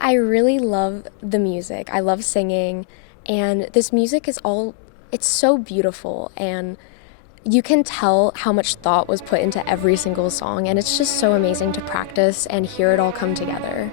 I really love the music. I love singing, and this music is it's so beautiful, and you can tell how much thought was put into every single song, and it's just so amazing to practice and hear it all come together.